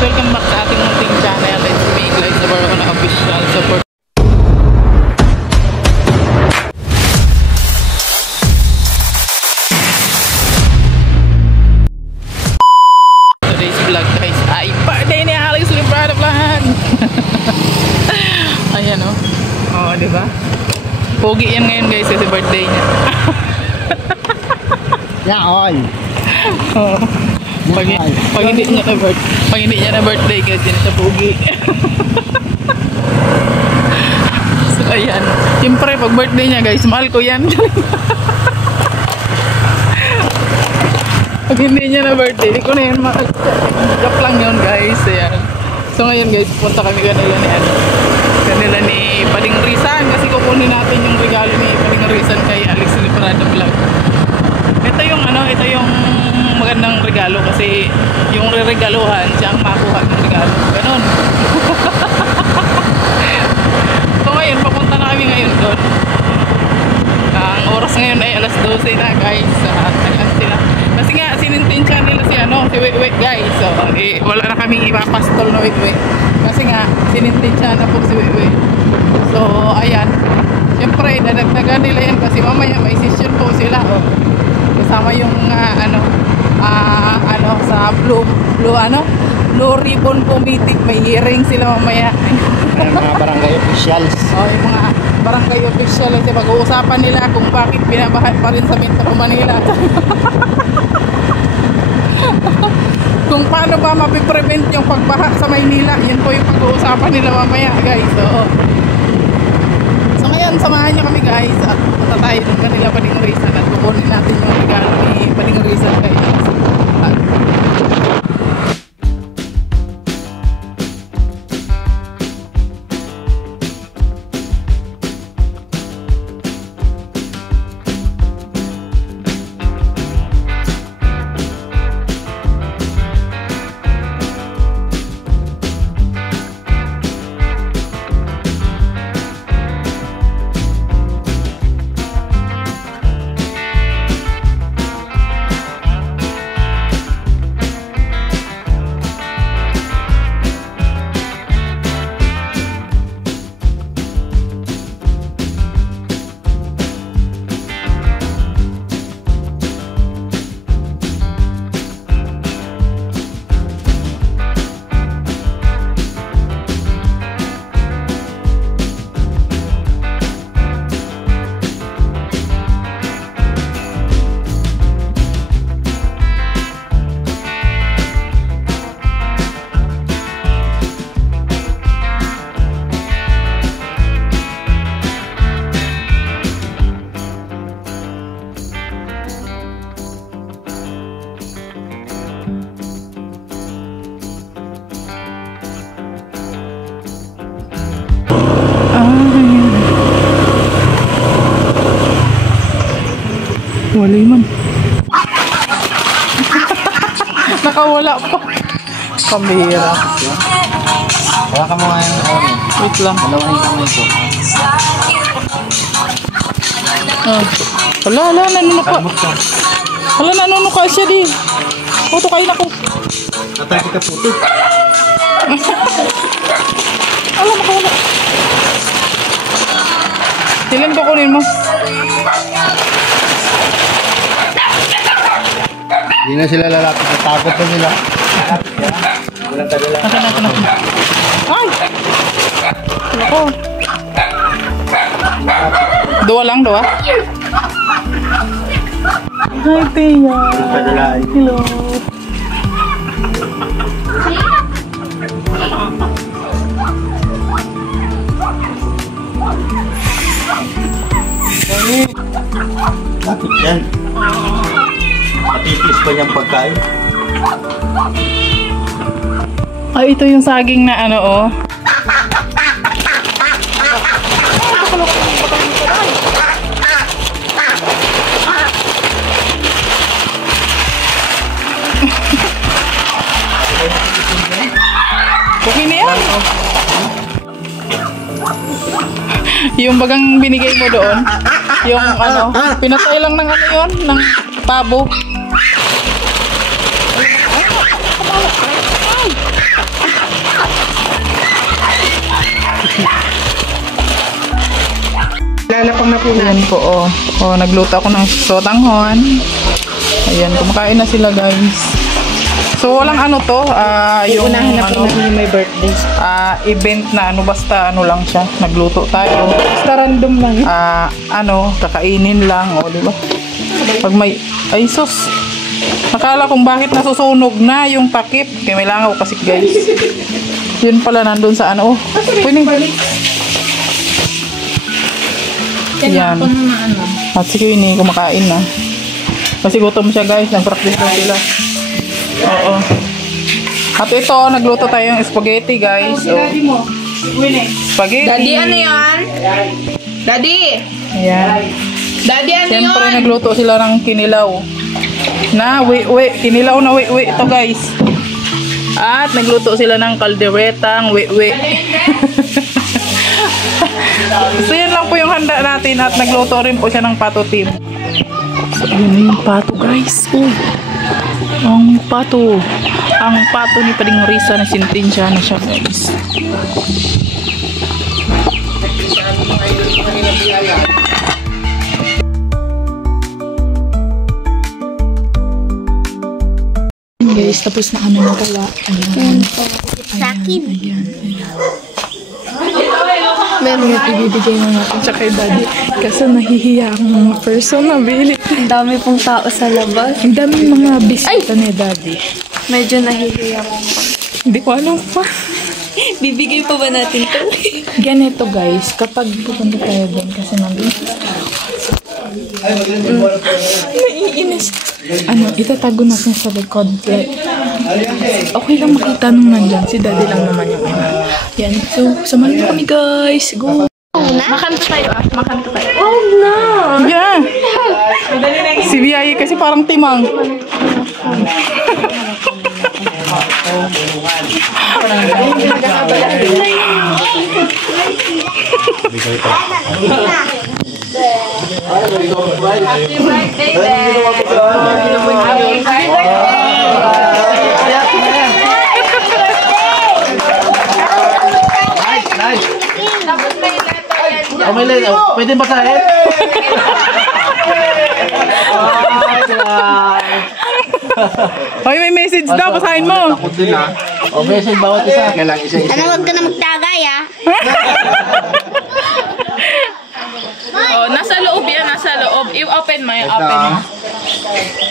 welcome back sa ating munting channel. It's me, Glide Navarro na official support. Today's vlog guys ay birthday ni Alex Librado Plan. Ayan o. Oo, diba? Pogi yan ngayon guys kasi birthday niya. Yaon. Oo. Pag hindi niya na birthday guys, yun siya pogi. So ayan, siyempre pag birthday niya guys, mahal ko yan. Pag hindi niya na birthday, hindi ko na yan mahal. Joke lang yun guys. Ayan. So ngayon guys, punta kami kanila ni Paling Risan kasi kukunin natin yung regalo ni Paling Risan kay Alex Librado Vlog. Ito yung magandang regalo kasi yung re-regaluhan siya ang makuha ng regalo. Ganon. So ngayon, papunta na kami ngayon doon. Ang oras ngayon ay alas 12 na guys. Ayan sila. Kasi nga, sinintensya nila si Wait guys. So, wala na kaming ipapastol na Wait. Kasi nga, sinintensya na po si Wait. So, ayan. Siyempre, dadagdagan nila yan kasi mamaya may session po sila. Oh. Kasama yung sa Blue Ribbon Committee, may hearing sila mamaya. Yung mga barangay officials. Oh, yung mga barangay officials kasi pag-uusapan nila kung bakit binabahan pa rin sa Metro Manila. Kung paano ba mapiprevent yung pagbaha sa Maynila, yan po yung pag-uusapan nila mamaya guys. So ngayon, samahan nyo kami guys at punta tayo ng kanila Paling Risan at kukunin natin yung regalo ni Paling Risan guys. Walay man. Nakawala pa. Pambihira. Wala ka mo ngayon. Wait lang. Dalawang kamay ko. Hala, nanunuka. Hala, nanunuka siya di. Puto kayo na ko. Atay kita puto. Hala, nakawala. Silan ko kunin mo. Hindi na sila lalapit. Takot na sila. Walang kadala. Natin. Ay! Ako. Dua lang. Hi, Tia. Hello. Bakit yan? Matitis pa niyang pagkain. Ay, ito yung saging na Okay na yan. Yung bagang binigay mo doon, yung pinatay lang ng yun, ng pabo. Pinaglalapang na po Ayan po, oh. Oh, nagluto ako ng sotanghon. Ayan, kumakain na sila, guys. So, walang ano to, yung Unahan na po ano, namin yung may birthday. event na ano, basta ano lang siya. Nagluto tayo. Basta random lang. Kakainin lang, o, di ba? Pag may, ay sus. Nakala kung bakit nasusunog na yung takip. Kaya may langaw kasi, guys. Yun pala, nandun sa ano, oh. Pwede. Yan. At si Queenie, kumakain na. Kasi gutom siya, guys. Nag-practice lang sila. Oo. At ito, nagluto tayong spaghetti, guys. So, spaghetti. Daddy, ano yan? Daddy! Ayan. Daddy, ano Siyempre, yun? nagluto sila ng kinilaw. Na, kinilaw na ito, guys. At nagluto sila ng kalderetang So, yun lang po yung handa natin. At nagluto rin po siya ng pato team. So, yun yung pato, guys. Ang pato ni Pading Risa na sintensya na siya, guys. Guys, tapos na kami magawa. Ayan. Sakin. Ayan. Meron na ibibigay na natin siya kay Daddy. Kasi nahihiya ang mga person na bilit. Ang dami pong tao sa labas. Ang daming mga bisita ni Daddy. Medyo nahihiya ko. Hindi ko alam pa. Bibigay pa ba natin to? Ganito, guys, kapag pupunta tayo doon kasi nandun. Naiinis. Itatago natin sa likod. Okay lang makita nung nandyan. Si Daddy lang naman yung ano. Yan. So, samahan niyo kami, guys. Go! Makanta tayo makanta tayo. Oh, no! Yeah! Si Biyayi kasi parang timang. Happy birthday, Ben! Happy Tapos may letter yan. May letter. Pwede basahin? Hoy, may message daw. Basahin mo. Ako din ha. O, message bawat isa. Kailangan isa-isa. Ano, huwag ka na magtagay, ah. Oh, nasa loob yan. Nasa loob. I-open mo. Ito.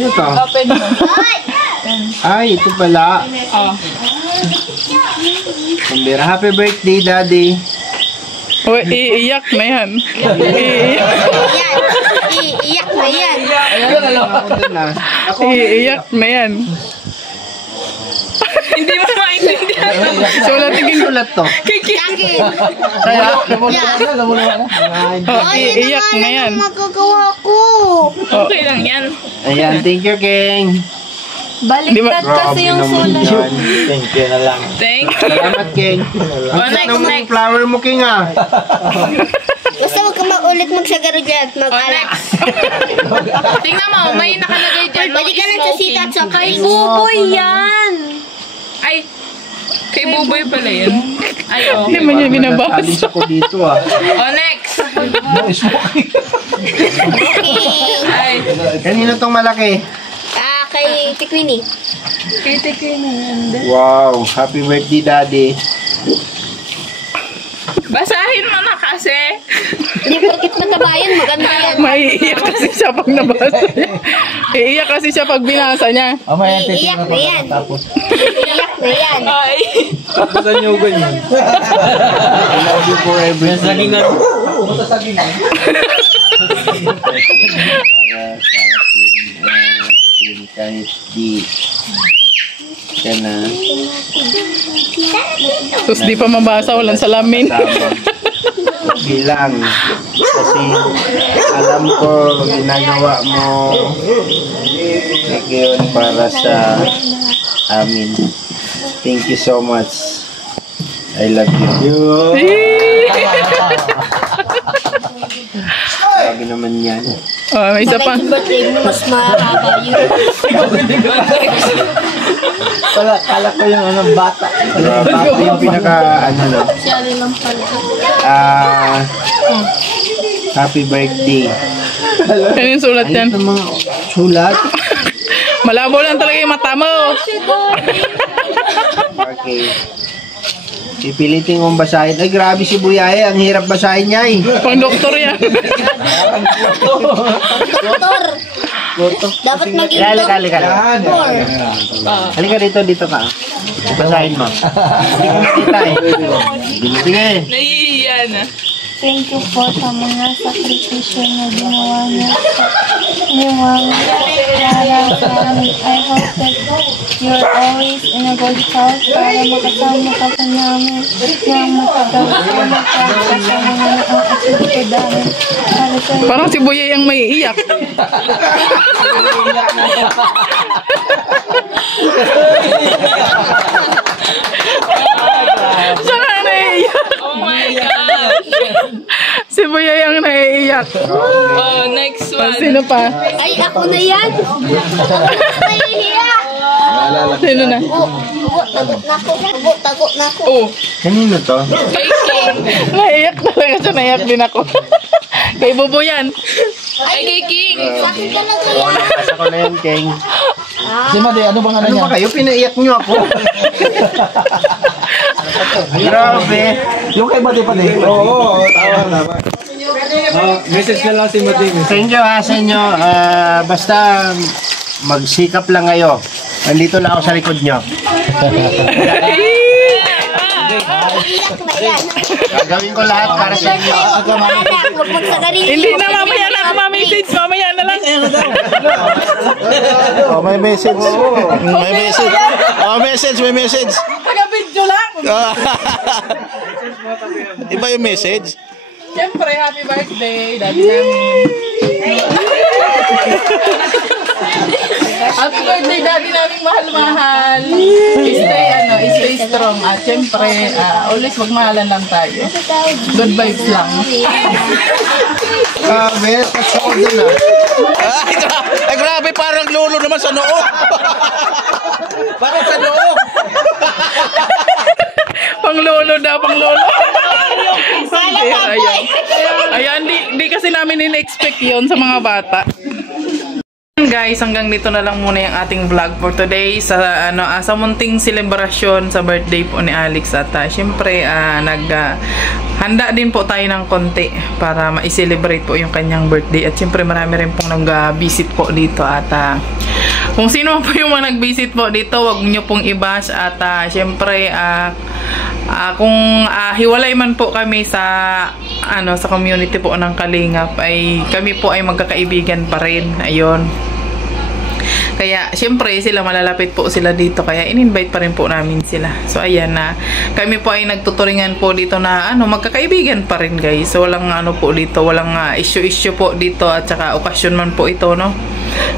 Ito. Open mo. Ay, ito pala. Oh. Kumbira, happy birthday, Daddy. Oh, iiyak na yan. Iiyak. Iiyak na yan. Ako din ha. Iiyak na yan. Hindi mo maintindihan. So, wala tingin ko. Sulat to. Sakin. Kaya, Oh, iiyak na yan. Magagawa ko. Okay lang yan. Ayan, thank you, King. Baliktad kasi yung sulat. Thank you na lang. Thank you. Salamat, King. Ang next, cute ng flower mo, King, ah. Basta huwag ka ulit magsagaro dyan at mag-alak. Tingnan mo, may nakalagay dyan. Pwede ka lang sa sita at sa Kay Buboy yan! Ay, kay Buboy pala yan. Ay, oh. Hindi Hindi man niya binabasa. Alis ako dito, ah. Oh, next. Ay, Kanino tong malaki? Kay Tikwini. Wow, happy birthday, Daddy. basahin mo na kasi. Hindi porkit mataba yan, maganda yan. Maiiyak kasi siya pag nabasa niya. Iiyak kasi siya pag binasa niya. Mamaya, Iiyak na yan. Iiyak na yan. Ay. Tapusan niyo ganyan. I love you forever. Yan, sagingan. Pumunta sagingan. Para sa atin, kahit di ka na Sus, di pa mabasa, walang salamin. bilang kasi alam ko ginagawa mo yun para sa amin. Thank you so much. I love you. Sabi naman yan. Oh, may isa pa. Sa birthday mo, mas mahaba yun. Kala ko yung ano, bata. Bata yung pinaka ano no. Siya rin lang pala. Happy birthday. Ano yung sulat yan? Ano mga sulat? Malabo lang talaga yung mata mo. Okay. Pipilitin kong basahin. Ay, grabe si Buyahe. Ang hirap basahin niya eh. Pang doktor yan. Doktor. Dapat maging Halika. doktor. Halika dito ka. Basahin mo. Hindi ko makita eh. Sige. Naiiya na. Thank you po sa mga sakripisyo na ginawa niyo sa inyong para sa amin. I hope that you're always in a good house para makasama ka sa namin ng matagal na kasama na ang asipto namin para sa Parang si Boyay ang may iyak. Siya nga naiiyak. Oh my God. Si Boyay ang naiiyak. Oh, next one. Sino pa? Ay, ako na yan. Nahihiya. Sino na? Tagot na ako. Oh, Kanino to? kay King. Naiiyak talaga siya. Naiiyak din ako. Kay Bobo yan. Ay, kay King. Sa akin ka lang yan. Basa ko na yan, Keng. Si Madi, ano bang ano Ano niya? ba kayo? Pinaiyak niyo ako. Grabe. Yung kay Madi pala eh. Oo, tama. Message na lang si Madi. Thank you ha sa inyo. Basta magsikap lang kayo. Nandito lang ako sa likod nyo. Iyak na yan. Gagawin ko lahat para sa inyo. Anak, huwag magsagarili. Hindi na, mamaya na ako ma-message. Mamaya na lang. Oh, may message. May message. Oh, may message. Taga-video lang. Iba yung message. Siyempre, happy birthday. Daddy namin. Happy birthday, daddy namin mahal-mahal. Stay strong. At siyempre, always magmahalan lang tayo. Good vibes lang. Grabe, touch ako dun ah. Ay, grabe, parang lolo naman sa noo. Parang sa noo. Panglolo daw, panglolo. Ayan, di kasi namin in-expect yun sa mga bata. Guys, hanggang dito na lang muna yung ating vlog for today sa sa munting selebrasyon sa birthday po ni Alex at syempre handa din po tayo ng konti para ma-celebrate po yung kanyang birthday at syempre marami rin pong nag-visit po dito at kung sino po yung mga nag-visit po dito, wag niyo pong i-bash at syempre kung hiwalay man po kami sa sa community po ng Kalingap ay kami po ay magkakaibigan pa rin. Ayun. Kaya, syempre, sila malalapit po sila dito. Kaya, in-invite pa rin po namin sila. So, ayan na. Kami po ay nagtuturingan po dito na, magkakaibigan pa rin, guys. So, walang, po dito. Walang issue po dito. At saka, okasyon man po ito, no?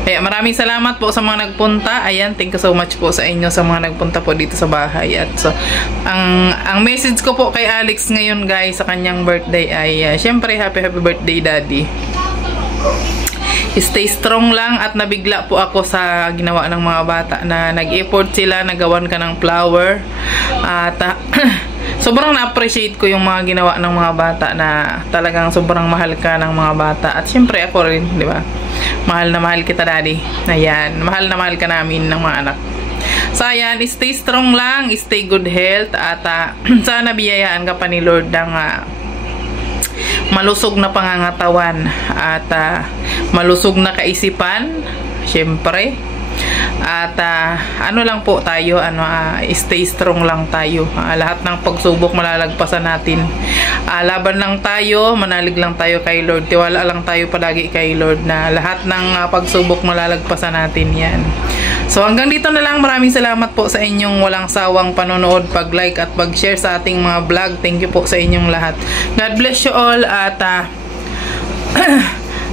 Kaya, maraming salamat po sa mga nagpunta. Ayan, thank you so much po sa inyo sa mga nagpunta po dito sa bahay. At so, ang message ko po kay Alex ngayon, guys, sa kanyang birthday ay, syempre, happy birthday, Daddy. Stay strong lang at nabigla po ako sa ginawa ng mga bata na nag-effort sila, nagawan ka ng flower at sobrang na-appreciate ko yung mga ginawa ng mga bata na talagang sobrang mahal ka ng mga bata at syempre ako rin, di ba? Mahal na mahal kita, Daddy. Ayan, mahal na mahal ka namin ng mga anak. So ayan, stay strong lang, stay good health at sana biyayaan ka pa ni Lord ng malusog na pangangatawan at malusog na kaisipan, syempre. At lang po tayo, stay strong lang tayo. Lahat ng pagsubok malalagpasan natin. Laban lang tayo, manalig lang tayo kay Lord. Tiwala lang tayo palagi kay Lord na lahat ng pagsubok malalagpasan natin yan. So hanggang dito na lang. Maraming salamat po sa inyong walang sawang panonood, pag-like at pag-share sa ating mga vlog. Thank you po sa inyong lahat. God bless you all at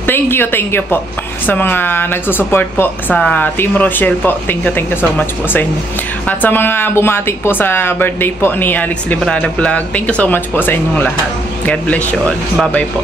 thank you po sa mga nagsusupport po sa Team Rochelle po. Thank you so much po sa inyo. At sa mga bumati po sa birthday po ni Alex Librada Vlog, thank you so much po sa inyong lahat. God bless you all. Bye-bye po.